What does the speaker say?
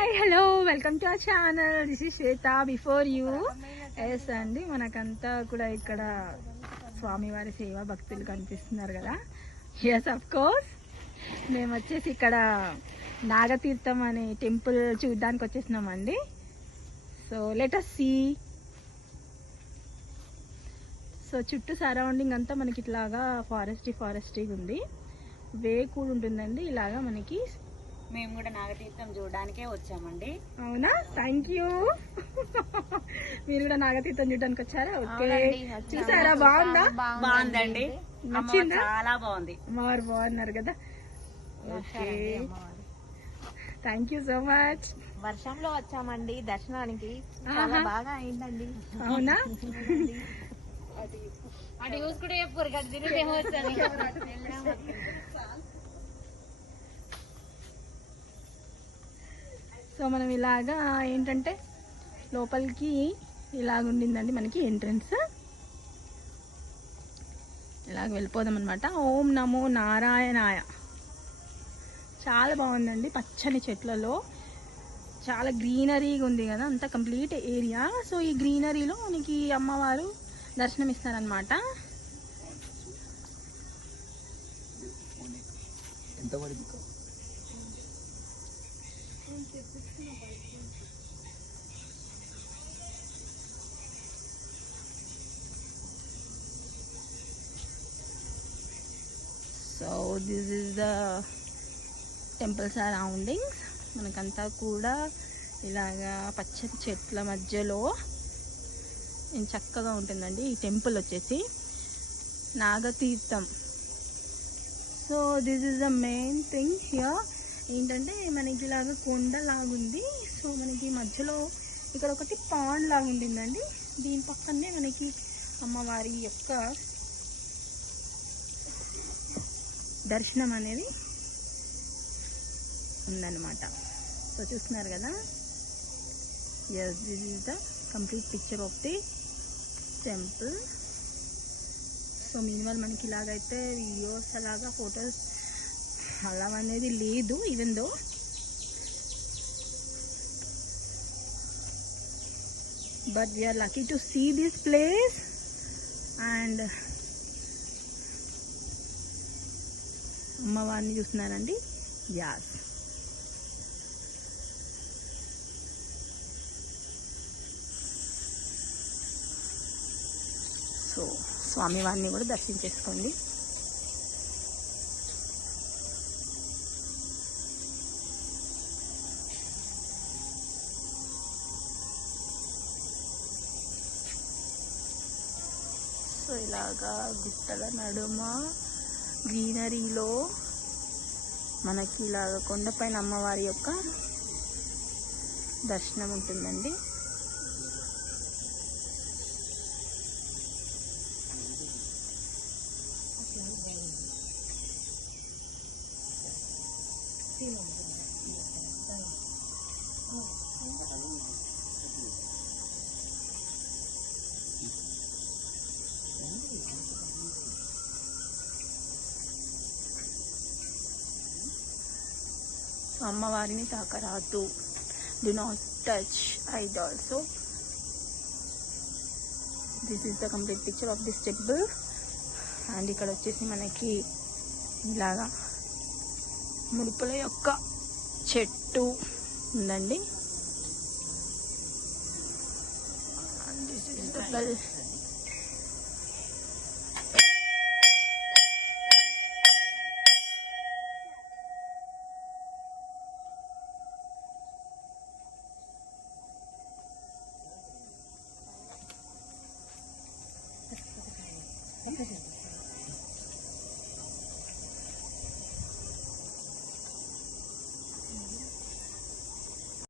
Hi hello welcome to our channel. This is Shweta before you. Yes అండి, మనకంతా కూడా ఇక్కడ స్వామివారి సేవా భక్తులు కనిపిస్తున్నారు కదా. ఎస్ అఫ్ కోర్స్ మేము వచ్చేసి ఇక్కడ నాగతీర్థం అనే టెంపుల్ చూడడానికి వచ్చేసినామండి. So let us see. So చుట్టూ సరౌండింగ్ అంతా మనకి ఇట్లాగా ఫారెస్టీ ఉంది. వే కూడా ఉంటుందండి ఇలాగా మనకి. మేము కూడా నాగతీర్థం చూడడానికే వచ్చామండి. అవునా, థ్యాంక్ యూ. మీరు కూడా నాగతీర్థం చూడడానికి వచ్చారా? ఓకే, చూసారా? బాగుందా? బాగుందండి, నచ్చిందా? చాలా బాగుంది. అమ్మవారు బాగున్నారు కదా. Okay, thank you so much. వర్షంలో వచ్చామండి దర్శనానికి, చాలా బాగా అయిందండి. అవునా? అది చూసుకుంటే సో మనం ఇలాగా ఏంటంటే లోపలికి ఇలాగ ఉండిందండి మనకి ఎంట్రన్స్. ఇలాగ వెళ్ళిపోదాం అనమాట. ఓం నమో నారాయణాయ. చాలా బాగుందండి, పచ్చని చెట్లలో చాలా గ్రీనరీగా ఉంది కదా, అంతా కంప్లీట్ ఏరియా. సో ఈ గ్రీనరీలో మనకి అమ్మవారు దర్శనం ఇస్తారనమాట. So this is the temple surroundings. మనకంతా కూడా ఇలాగా పచ్చని చెట్ల మధ్యలో చక్కగా ఉంటుందండి ఈ టెంపుల్ వచ్చేసి Nagatirtham. So this is the main thing here. ఏంటంటే మనకి ఇలాగ కొండలాగుంది. సో మనకి మధ్యలో ఇక్కడ ఒకటి పాండ్ లాగా ఉండిందండి. దీని పక్కనే మనకి అమ్మవారి యొక్క దర్శనం అనేది ఉందన్నమాట. సో చూస్తున్నారు కదా. Yes, this is the complete picture of the temple. So meanwhile మనకి ఇలాగైతే వీడియోస్ అలాగా ఫొటోస్ అలా అనేది లేదు, even though. But we are lucky to see this place. And అమ్మవారిని చూస్తున్నారండి. యాస్, సో స్వామివారిని కూడా దర్శించేసుకోండి. సో ఇలాగా గుట్టల నడుమ గ్రీనరీలో మనకి ఇలాగ కొండపైన అమ్మవారి యొక్క దర్శనం ఉంటుందండి. అమ్మవారిని తాకరాదు, do not touch idol. So this is the complete picture of this temple. And ఇక్కడ వచ్చేసి మనకి ఇలాగా ముడుపుల యొక్క చెట్టు ఉందండి. This is the bell.